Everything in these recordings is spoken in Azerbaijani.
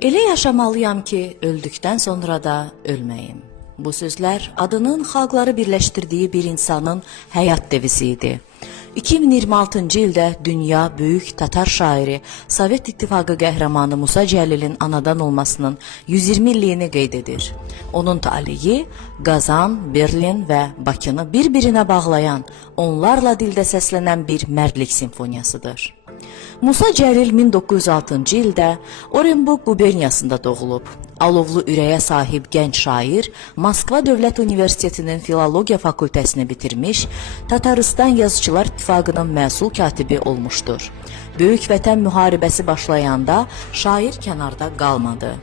Elə yaşamalıyam ki, öldükdən sonra da ölməyim. Bu sözlər adının xalqları birləşdirdiyi bir insanın həyat devizi idi. 2026-cı ildə dünya böyük tatar şairi, Sovet İttifaqı qəhrəmanı Musa Cəlilin anadan olmasının 120 illiyini qeyd edir. Onun talihi Qazan, Berlin və Bakını bir-birinə bağlayan, onlarla dildə səslənən bir mərdlik simfoniyasıdır. Musa Cəlil 1906-cı ildə Orenburg quberniyasında doğulub. Alovlu ürəyə sahib gənc şair Moskva Dövlət Universitetinin Filologiya fakültəsini bitirmiş, Tataristan Yazıçılar İttifaqının məsul katibi olmuşdur. Böyük Vətən müharibəsi başlayanda şair kənarda qalmadı.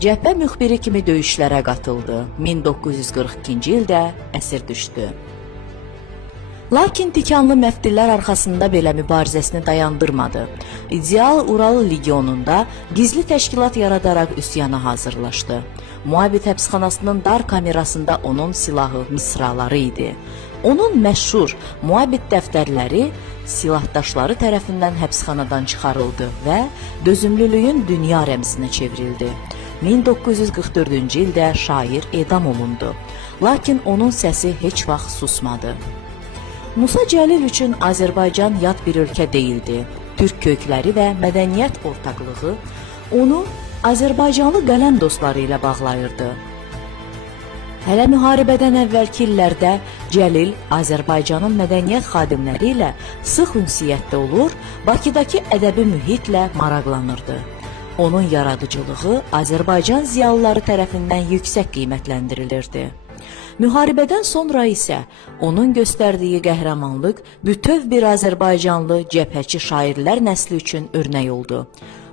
Cəbhə müxbiri kimi döyüşlərə qatıldı. 1942-ci ildə əsir düşdü. Lakin tikanlı məftillər arxasında belə mübarizəsini dayandırmadı. İdeal Ural Legionunda gizli təşkilat yaradaraq üsyana hazırlaşdı. Muabit həbsxanasının dar kamerasında onun silahı misraları idi. Onun məşhur Muabit dəftərləri silahdaşları tərəfindən həbsxanadan çıxarıldı və dözümlülüyün dünya rəmzinə çevrildi. 1944-cü ildə şair edam olundu. Lakin onun səsi heç vaxt susmadı. Musa Cəlil üçün Azərbaycan yad bir ölkə deyildi. Türk kökləri və mədəniyyət ortaqlığı onu Azərbaycanlı qələm dostları ilə bağlayırdı. Hələ müharibədən əvvəlki illərdə Cəlil Azərbaycanın mədəniyyət xadimləri ilə sıx ünsiyyətdə olur, Bakıdakı ədəbi mühitlə maraqlanırdı. Onun yaradıcılığı Azərbaycan ziyalıları tərəfindən yüksək qiymətləndirilirdi. Müharibədən sonra isə onun göstərdiyi qəhrəmanlıq bütöv bir Azərbaycanlı cəbhəçi şairlər nəsli üçün örnək oldu.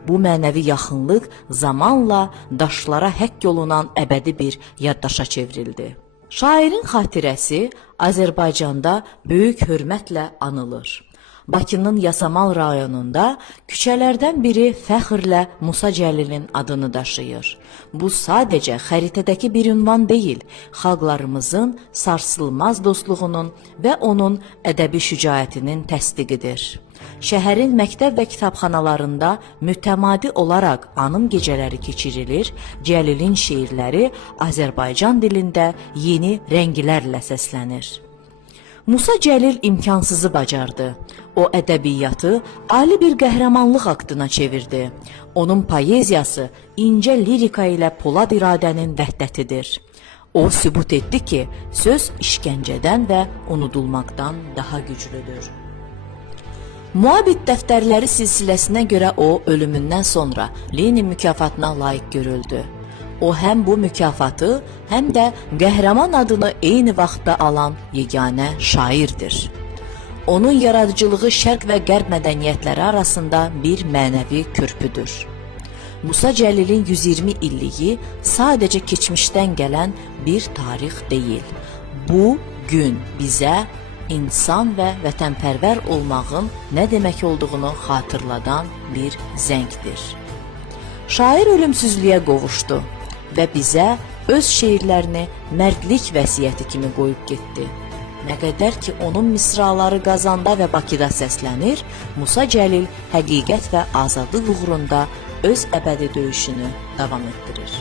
Bu mənəvi yaxınlıq zamanla daşlara həkk olunan əbədi bir yaddaşa çevrildi. Şairin xatirəsi Azərbaycanda böyük hörmətlə anılır. Bakının Yasamal rayonunda küçələrdən biri fəxrlə Musa Cəlilin adını daşıyır. Bu sadəcə xəritədəki bir ünvan deyil, xalqlarımızın sarsılmaz dostluğunun və onun ədəbi şücaətinin təsdiqidir. Şəhərin məktəb və kitabxanalarında mütəmadi olaraq anım gecələri keçirilir, Cəlilin şeirləri Azərbaycan dilində yeni rənglərlə səslənir. Musa Cəlil imkansızı bacardı. O ədəbiyyatı ali bir qəhrəmanlıq aktına çevirdi. Onun poeziyası incə lirika ilə polad iradənin vəhdətidir. O sübut etdi ki, söz işgəncədən və unudulmaqdan daha güclüdür. Muabit dəftərləri silsiləsinə görə o ölümündən sonra Lenin mükafatına layiq görüldü. O həm bu mükafatı, həm də qəhrəman adını eyni vaxtda alan yeganə şairdir. Onun yaradıcılığı şərq və qərb mədəniyyətləri arasında bir mənəvi körpüdür. Musa Cəlilin 120 illiyi sadəcə keçmişdən gələn bir tarix deyil. Bu gün bizə insan və vətənpərvər olmağın nə demək olduğunu xatırladan bir zəngdir. Şair ölümsüzlüyə qovuşdu və bizə öz şeirlərini mərdlik vəsiyyəti kimi qoyub getdi. Nə qədər ki, onun misraları Qazanda və Bakıda səslənir, Musa Cəlil həqiqət və azadlıq uğrunda öz əbədi döyüşünü davam etdirir.